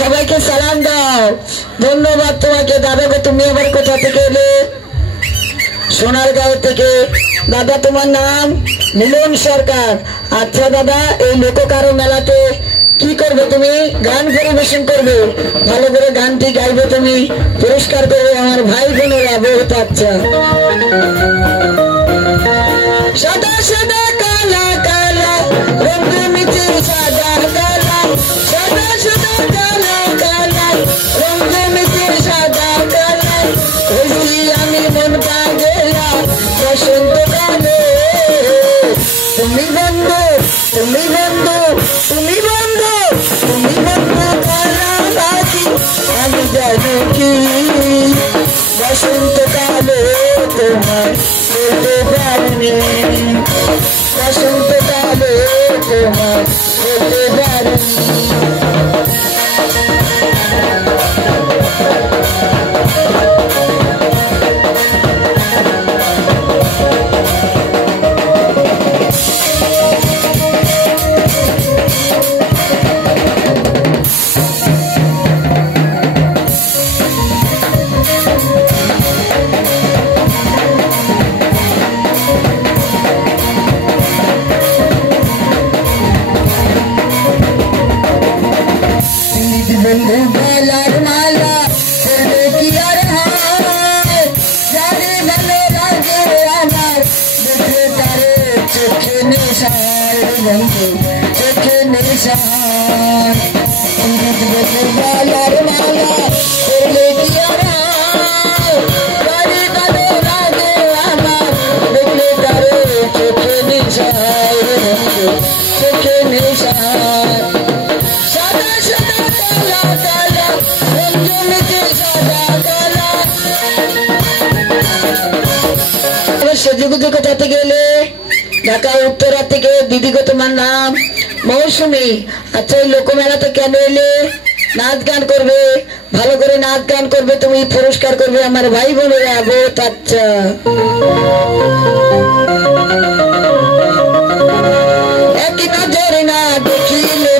সবাইকে সালাম দাও। ধন্যবাদ তোমাকে দাদা গো। তুমি আবার কোথা থেকে এলে? সোনারগাঁও থেকে। দাদা তোমার নাম? মিলন সরকার। আচ্ছা দাদা, এই লোককারো মেলাতে কি করবে তুমি? গান পরিবেশন করবে, ভালো করে গানটি গাইবে তুমি, পুরস্কার করবে আমার ভাই বোনেরা। বহুত আচ্ছা। সাদা সাদা কালা কালা রঙ মিছে সাদা কালা, সাদা সাদা কালা কালা রঙ মিছে সাদা কালা, হইছি আমি মন পাগলা বসন্তকালে। তুমি বন্ধু, তুমি বন্ধু, তুমি বন্ধু, তুমি বন্ধু কালাবাজি, আমি জানি কি বসন্তকালে তোমার বলতে পারিনি, বসন্তকালে তোমার বলতে পারিনি। বন্ধু বেলার মালা করবে কি আর হয়, জানি ভালো লাগে আমার দেখে তারে চোখে নেশায়, বন্ধু চোখে নেশায়। বন্ধু বেলার মালা করবে কি আর হয়, জানি ভালো লাগে আমার দেখে তারে চোখে নেশায়, বন্ধু চোখে নেশায়। সেজুগুজু কোথাতে গেলে? ঢাকা উত্তরা থেকে। দিদি গো তোমার নাম? মৌসুমী। আচ্ছা, এই লোকমেলাতে কেন এলে? নাচ গান করবে, ভালো করে নাচ গান করবে তুমি, পুরস্কার করবে আমার ভাই বোনেরা। বহুত আচ্ছা। একই নজরে না দেখিলে